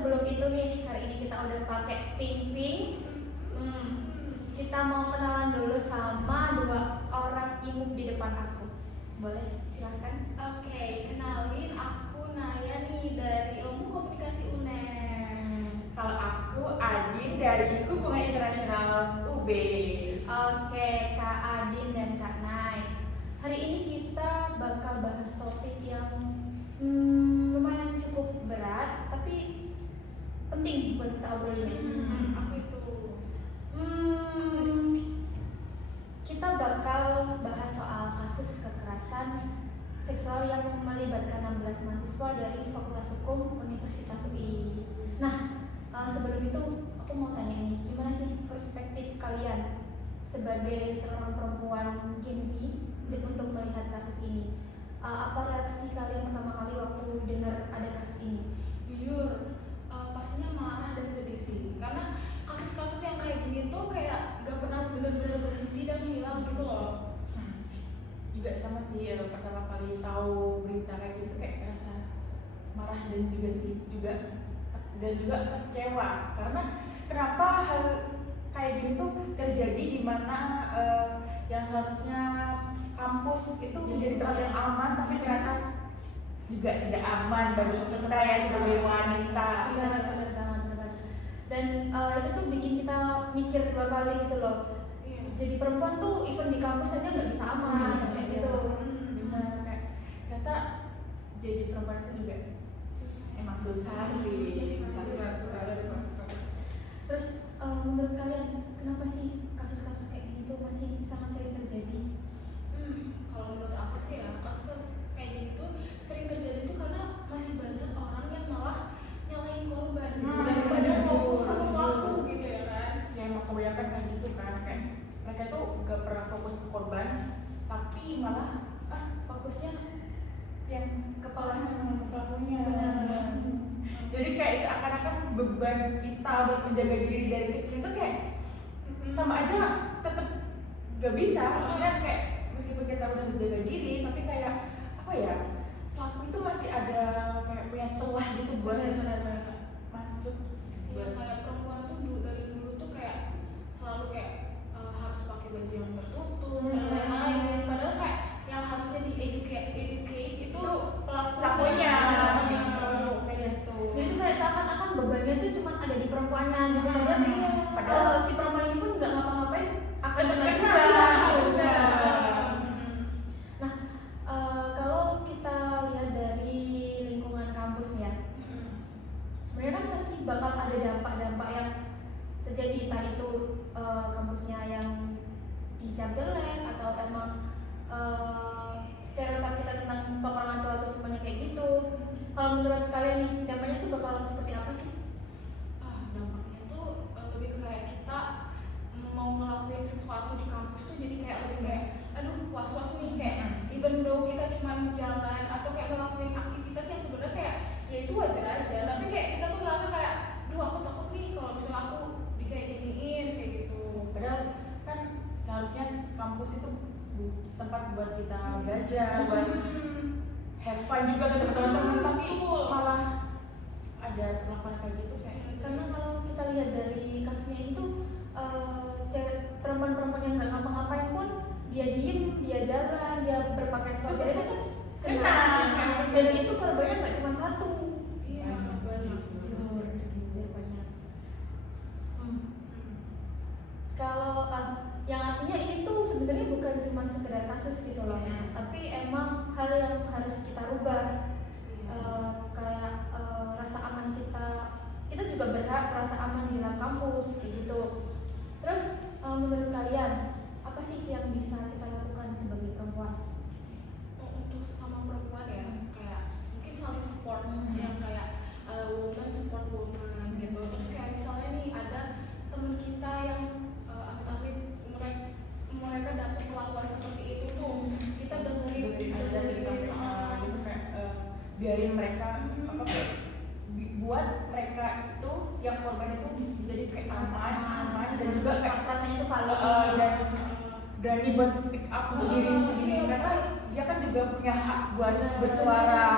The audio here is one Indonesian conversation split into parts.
sebelum itu nih, hari ini kita udah pakai pink. Kita mau kenalan dulu sama 2 orang imum di depan aku. Boleh, silahkan. Oke, kenalin aku Naya nih dari Ilmu Komunikasi UNER. Kalau aku Adin dari Hubungan Internasional UB. Oke, Kak Adin dan Kak Nay. Hari ini kita bakal bahas topik yang lumayan cukup berat, tapi penting buat kita obrolin. Aku itu. Kita bakal bahas soal kasus kekerasan seksual yang melibatkan 16 mahasiswa dari Fakultas Hukum Universitas UI. Nah, sebelum itu aku mau tanya nih, gimana sih perspektif kalian sebagai seorang perempuan Gen Z untuk melihat kasus ini? Apa reaksi kalian pertama kali waktu dengar ada kasus ini? Jujur, pastinya marah dan sedih sih. Karena kasus-kasus yang kayak gini tuh kayak gak pernah benar-benar berhenti dan hilang gitu loh. Juga sama sih, pertama kali tahu berita kayak gitu kayak rasa marah dan juga sedih dan juga kecewa. Karena kenapa hal kayak gini tuh terjadi di mana yang seharusnya kampus itu menjadi tempat yang aman, tapi ternyata juga tidak aman bagi kita ya sebagai wanita. Benar. Dan itu tuh bikin kita mikir 2 kali gitu loh. Jadi perempuan tuh even di kampus aja nggak bisa aman kayak gitu. Benar, kayak ternyata jadi perempuan itu juga emang susah sih. Terus menurut kalian kenapa sih kasus-kasus kayak gini tuh masih sangat sering terjadi? Kalau menurut aku sih ya, kasus kayak gini tuh sering terjadi tuh karena masih banyak orang yang malah nyalain korban daripada fokus sama pelaku gitu ya kan. Ya emang kebanyakan kayak gitu kan, kayak mereka tuh gak pernah fokus ke korban, tapi malah Fokusnya yang ke pelakunya. Jadi kayak seakan-akan beban kita buat menjaga diri dari kecil itu kayak sama aja tetap gak bisa. Maksudnya kayak meskipun kita udah menjaga diri, tapi kayak apa ya, pelaku itu masih ada kayak punya celah gitu buat masuk. Iya, kayak perempuan tuh dari dulu tuh kayak selalu kayak harus pakai baju yang tertutup dan lain-lain. Padahal kayak yang harusnya educate itu Pelakunya gitu. kayak gitu. jadi itu kayak seakan-akan bebannya tuh cuma ada di perempuannya gitu. Padahal si perempuan ini pun nggak ngapa-ngapain akan kena juga gitu. Nah, kalau kita lihat dari lingkungan kampus ya, sebenarnya kan pasti bakal ada dampak-dampak yang terjadi, entah itu kampusnya yang dicap jelek atau emang stereotip kita tentang tongkrongan cowok itu semuanya kayak gitu. Kalau menurut kalian nih, dampaknya tuh bakalan seperti apa sih? Dampaknya tuh lebih kayak kita mau ngelakuin sesuatu di kampus tuh jadi kayak lebih kayak aduh was-was nih, kayak even though kita cuma jalan atau kayak ngelakuin aktivitas yang sebenarnya kayak ya itu wajar aja, tapi kayak kita tuh ngerasa kayak duh aku takut nih kalau misalnya aku kayak giniin kayak gitu. Padahal kan seharusnya kampus itu tempat buat kita belajar, buat have fun juga dengan teman-teman, tapi malah ada perlakuan kayak gitu kayak. Karena kalau kita lihat dari kasusnya itu perempuan-perempuan yang nggak ngapa-ngapain pun dia diem, dia jalan, dia berpakaian sewajarnya itu tuh kena. Dan itu korbannya nggak cuma 1. Iya, banyak. Banyak. Kalau yang artinya ini tuh sebenarnya bukan cuma sekedar kasus gitu loh, tapi emang hal yang harus kita rubah. Kayak rasa aman kita juga berhak merasa aman di dalam kampus kayak gitu. Terus menurut kalian apa sih yang bisa kita lakukan sebagai perempuan? Untuk sesama perempuan ya, kayak mungkin saling support, yang kayak woman support woman gitu. Terus kayak misalnya nih ada temen kita yang amit-amit mereka dapat perlakuan seperti itu tuh, kita dengerin aja gitu kayak biarin mereka buat mereka itu yang korban itu menjadi kayak perasaan aman dan juga kayak rasanya itu valid dan berani buat speak up untuk diri sendiri, karena dia kan juga punya hak buat bersuara.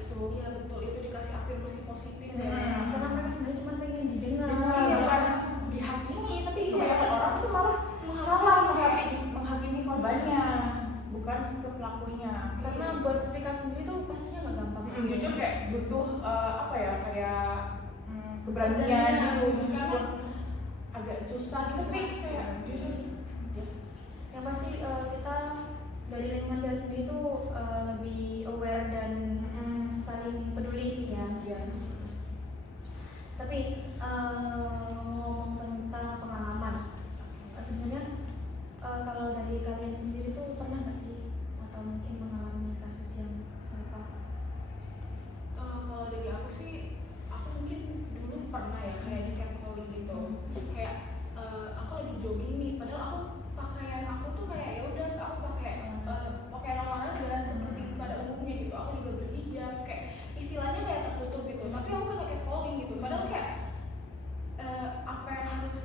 Itu iya betul, itu dikasih afirmasi positif ya. Karena sebenarnya cuma pengen didengar. Iya kan dihakimi, tapi kebanyakan orang tuh malah salah menghakimi korbannya, bukan ke pelakunya. Karena buat speak up sendiri tuh pastinya nggak gampang. Jujur kayak butuh keberanian gitu, meskipun agak susah gitu, tapi kayak jujur ya. Yang pasti kita dari lingkungan kita sendiri tuh lebih aware dan saling peduli sih ya. Tapi ngomong tentang pengalaman, sebenarnya kalau dari kalian sendiri tuh pernah nggak sih atau mungkin mengalami kasus yang serupa? Kalau dari aku sih, aku mungkin dulu pernah ya kayak di catcalling gitu. Kayak aku lagi jogging nih, padahal aku pakaian aku tuh kayak ya udah aku pakai pakaian olahraga seperti pada umumnya gitu. Aku juga berhijab, kayak istilahnya kayak tertutup gitu. Tapi aku kan catcalling gitu. Padahal kayak apa yang harus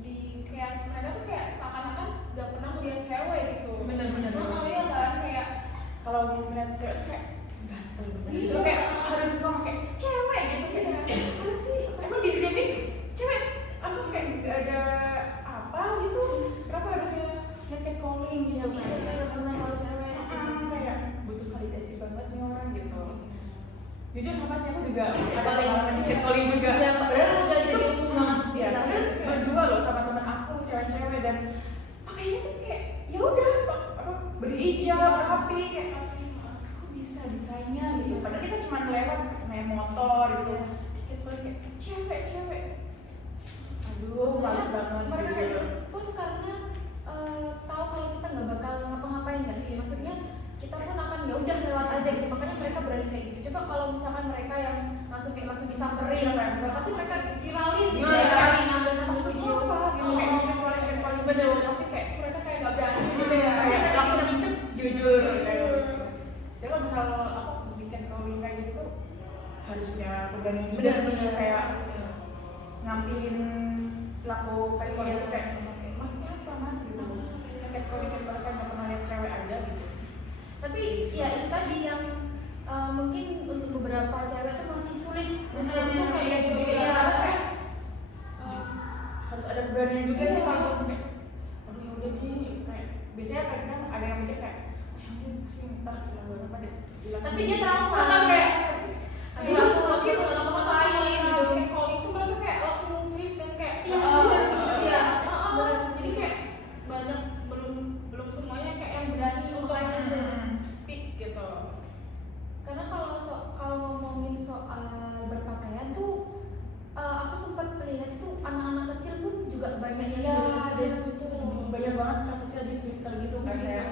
di kayak mereka tuh kayak seakan-akan gak pernah melihat cewek gitu. Bener-bener. Iya kan kayak Kalau melihat cewek kayak gatel gitu, kayak harus ngomong kayak cewek gitu, kayak apa sih? Emang di dunia ini cewek aku kayak gak ada apa gitu, kenapa harusnya catcalling gitu? Yang itu nggak pernah kalau cewek. Kayak butuh validasi banget nih orang gitu. Jujur sama sih aku juga ada Catcalling. pengalaman di catcalling juga. Ya, padahal udah jadi umum banget. Ya, padahal berdua loh sama teman aku cewek-cewek, dan pakainya tuh kayak ya udah berhijab rapi, kayak kok bisa-bisanya gitu. Padahal kita cuma lewat naik motor gitu. Dikit paling kayak cewek. Aduh, males banget. Mereka kayak gitu. gitu pun karena tahu kalau kita nggak bakal ngapa-ngapain nggak sih, maksudnya kita pun akan ya udah lewat aja gitu, makanya mereka berani kayak gitu. Coba kalau misalkan mereka yang langsung disamperin, pasti mereka viralin gitu Iya. viralin ngambil satu Maksud video. apa gitu, kayak catcalling Bener. pasti kayak mereka kayak gak berani gitu ya. kayak langsung dicep jujur gitu. Jadi kalau misal aku bikin catcalling kayak gitu tuh harus punya keberanian juga Bener, sih, bener. kayak ngampilin pelaku catcalling itu kayak maksudnya apa mas gitu. Catcalling kayak nggak pernah lihat cewek aja gitu. Tapi ya itu tadi yang mungkin untuk beberapa cewek tuh masih sulit untuk kayak gitu ya. Kayak, harus ada keberanian juga sih kalau aku kayak aduh ya udah nih, kayak biasanya kadang ada yang mikir kayak ya udah sih ntar hilang apa deh. Tapi dia trauma. kayak Aduh, aku waktu itu nggak tahu ngapain gitu. Catcalling tuh mereka kayak langsung freeze dan kayak Iya, bener. Iya, bener. jadi kayak banyak belum semuanya kayak yang berani untuk speak gitu. Karena kalau ngomongin soal berpakaian tuh aku sempat melihat itu anak-anak kecil pun juga banyak yang iya, gitu. dan itu banyak banget kasusnya di Twitter gitu kan, kayak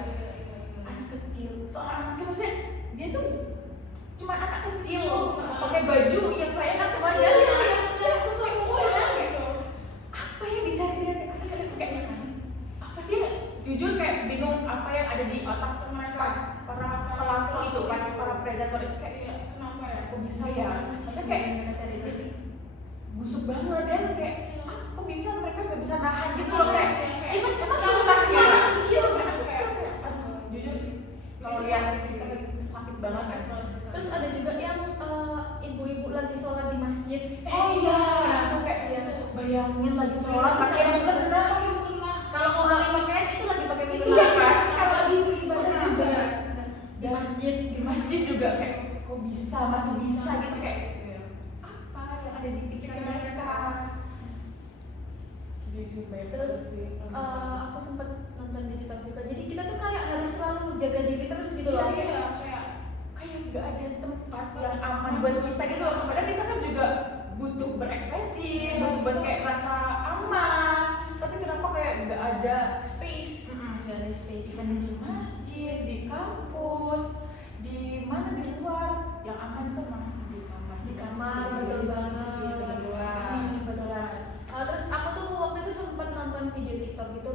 anak kecil, seorang anak kecil maksudnya dia tuh cuma anak kecil pakai baju yang saya kan Sewajarnya. Ya sesuai umurnya gitu. apa yang dicari dari anak kecil tuh kayak apa sih, jujur kayak bingung apa yang ada di otak mereka para pelaku itu kan, para predator itu kayak Kenapa ya? kok bisa ya, maksudnya kayak mereka cari itu. busuk banget dan kayak kok bisa mereka gak bisa nahan gitu loh, kayak Even emang kalau susah ya anak anak kecil kayak aduh, jujur kalau lihat kita sakit banget kan. Terus ada juga yang ibu-ibu lagi sholat di masjid. Oh iya, itu kayak bayangin lagi sholat pakai mukena. Kalau ngomongin pakaian itu lagi pakai mukena. Iya kan? Kalau lagi beribadah Benar, juga. benar. Di masjid. Di masjid juga kayak kok bisa, masih bisa gitu, kayak apa yang ada di pikiran mereka. Jujur banyak Terus sih. aku sempat nonton di TikTok juga. Jadi kita tuh kayak harus selalu jaga diri terus gitu loh. Iya, kayak gak ada tempat yang aman buat kita gitu loh. Padahal kita kan juga butuh berekspresi, butuh buat kayak rasa aman. Tapi kenapa kayak gak ada space? Gak ada space. Even di masjid, di kampus, di mana di luar, yang aman itu memang di kamar. Di kamar, betul banget. Betul banget. Terus aku tuh waktu itu sempat nonton video TikTok gitu,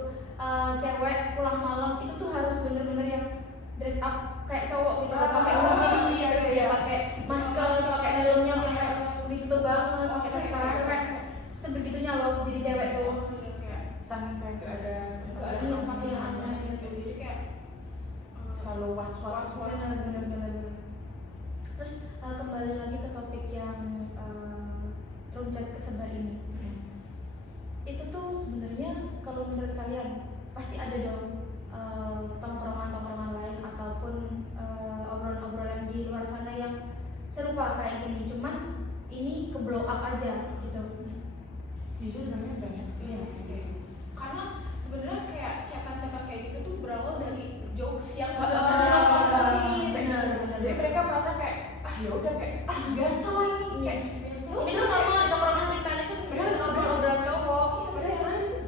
cewek pulang malam itu tuh harus bener-bener yang dress up kayak cowok gitu, pakai hoodie, terus dia pakai masker, pakai helmnya kayak begitu banget, pakai tas cewek sebegitunya loh jadi cewek tuh. Saking kayak gak ada tempat yang aman gitu. Jadi kayak selalu was-was. Bener. Terus kembali lagi ke topik yang room chat kesebar ini. Itu tuh sebenarnya kalau menurut kalian pasti ada dong tongkrongan-tongkrongan lain ataupun obrolan-obrolan di luar sana yang serupa kayak gini, cuman ini ke blow up aja gitu. Jujur sebenarnya banyak sih Iya sih, kayak gitu. Karena sebenarnya kayak chatan-chatan kayak gitu tuh berawal dari jokes yang benar. Jadi mereka merasa kayak ya udah kayak biasa lah ini kayak Ini tuh normal di tongkrongan kita, ini tuh Padahal obrolan cowok. padahal sebenarnya itu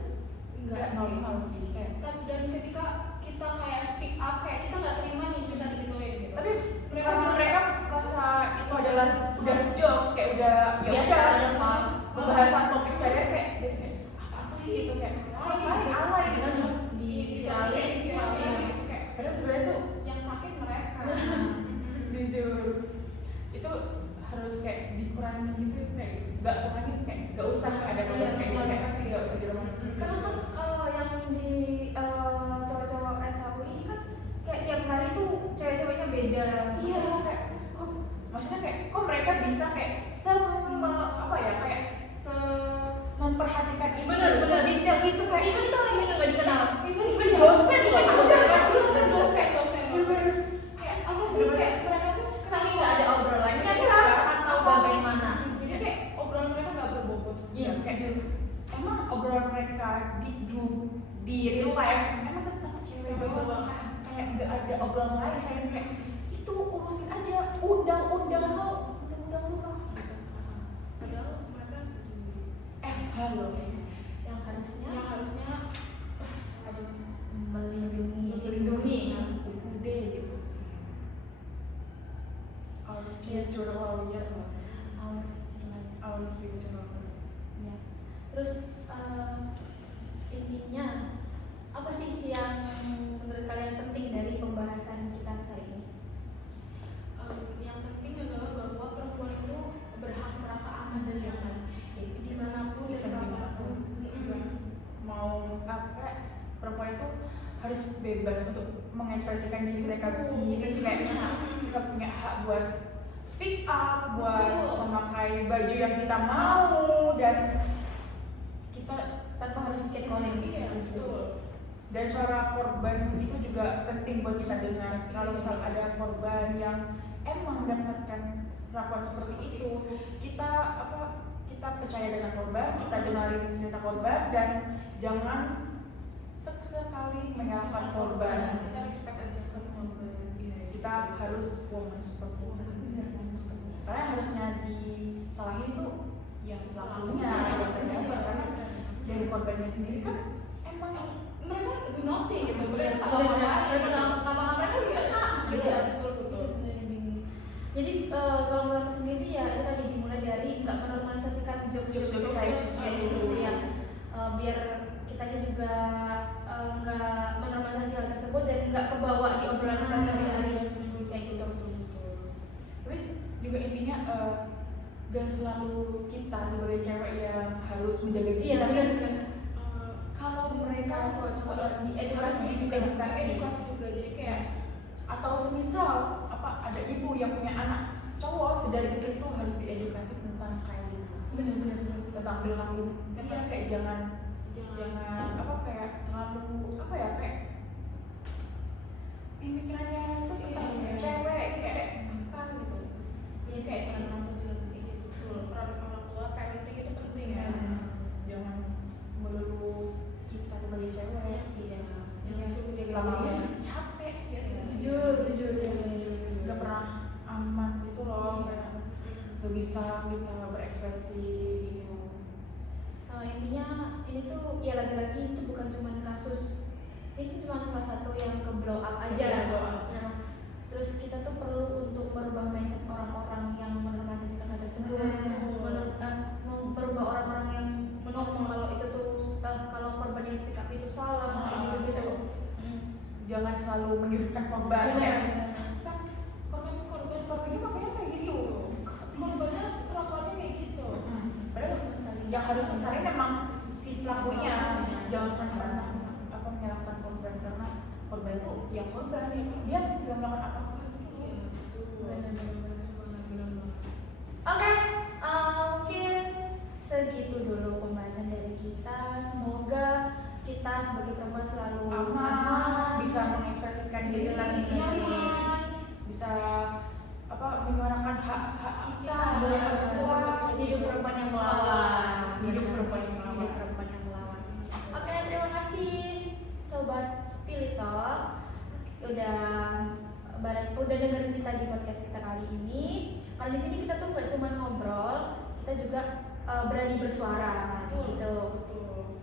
enggak nggak sih. normal sih kayak. Dan ketika kita kayak speak up kayak kita nggak terima nih kita digituin gitu. Tapi Mereka- karena mereka merasa itu adalah udah jokes kayak udah ya Biasa, udah normal. pembahasan topik saya kayak jadi kayak apa sih gitu kayak Alay apa gitu. alay gitu Di-viralin, gitu kayak padahal sebenarnya tuh yang sakit mereka. jujur itu harus kayak dikurangin gitu kayak nggak kurangin kayak nggak usah ada Iya, kayak gitu kayak nggak usah diromantisir. Karena kan yang di cowok-cowok FHU ini kan kayak tiap hari tuh cewek-ceweknya beda. Iya kayak kok maksudnya kayak kok mereka bisa kayak apa ya kayak memperhatikan itu Bener. sedetail itu kayak Even itu orang yang nggak dikenal. even dosen loh dosen kayak apa sih kayak mereka tuh Saking nggak ada obrolannya kah atau bagaimana? jadi kayak obrolan mereka nggak berbobot. iya kayak emang obrolan mereka di real life emang tentang cewek doang kayak nggak ada obrolan lain saya kayak itu urusin aja undang-undang lo lah Padahal mereka FH loh Yang harusnya aduh melindungi harus UUD gitu our future lawyer loh our future lawyer. Ya. Terus intinya apa sih yang menurut kalian penting dari pembahasan kita kali ini? yang penting adalah bahwa perempuan itu berhak merasa aman dan nyaman dimanapun dan kapanpun. Mau apa perempuan itu harus bebas untuk mengekspresikan diri mereka sendiri kayak kita punya hak buat speak up buat Betul. memakai baju yang kita mau dan kita Tanpa harus catcalling. Iya betul. dan suara korban itu juga penting buat kita dengar. Kalau misal ada korban yang emang mendapatkan perlakuan seperti itu, kita percaya dengan korban, kita dengarin cerita korban dan jangan sekali menyalahkan korban. Kita respect aja ke korban. Kita harus woman support woman. Karena yang harusnya disalahin itu yang pelakunya, yang ternyata karena dari korbannya sendiri kan emang Mereka do nothing gitu. Mereka nggak Mereka ngapain. nggak ngapa-ngapain kan kena gitu. Iya betul. Itu sebenarnya bingung. Jadi kalau menurut aku sendiri sih ya itu tadi dimulai dari nggak menormalisasikan jokes guys kayak gitu ya. Biar kitanya juga nggak menormalisasi hal tersebut dan nggak kebawa di obrolan kita sehari-hari kayak gitu. Tapi juga intinya gak selalu kita sebagai cewek yang harus menjaga diri. Iya Tapi benar. kalau Mereka mereka cowok-cowok edukasi Edukasi juga jadi kayak atau semisal apa ada ibu yang punya anak cowok sedari kecil itu harus diedukasi tentang kayak gitu Benar-benar. tentang perilaku kita kayak jangan apa kayak terlalu apa ya kayak pemikirannya itu tentang Iya. cewek kayak apa gitu. Iya sih, kayak peran orang tua juga penting. betul peran orang tua parenting itu penting ya. Jangan melulu kita sebagai cewek Iya. Yang suruh jaga lama-lama diri. capek ya Jujur. nggak pernah aman gitu loh kayak nggak bisa kita berekspresi gitu. Intinya ini tuh ya lagi-lagi itu bukan cuma kasus, ini cuma salah satu yang ke blow up aja. Iya, blow up. Nah, terus kita tuh perlu untuk merubah mindset orang-orang yang menormalisasikan hal tersebut, merubah orang-orang yang ngomong kalau itu tuh kalau korban yang speak up itu salah, gitu. Jangan selalu menyudutkan korban Benar. kayak kan korbannya makanya kayak gitu. Korbannya kelakuannya kayak gitu. Padahal yang harus disaring memang si pelakunya, jangan pernah apa menyalahkan korban karena korban itu ya korban dia nggak melakukan apa-apa gitu. Oke, mungkin dengerin kita di podcast kita kali ini. Karena di sini kita tuh nggak cuma ngobrol, kita juga berani bersuara gitu. Betul.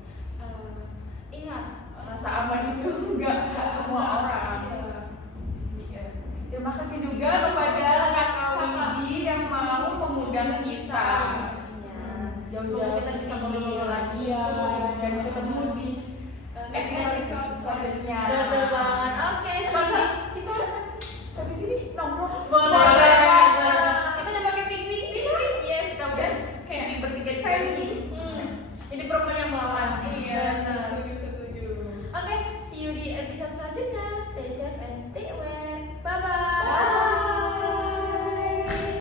Ingat, Rasa aman itu nggak semua orang. Iya. Terima kasih juga kepada Kak Widi yang mau mengundang kita. Ya. Jauh-jauh Semoga kita ke bisa sini. ngobrol lagi Iya.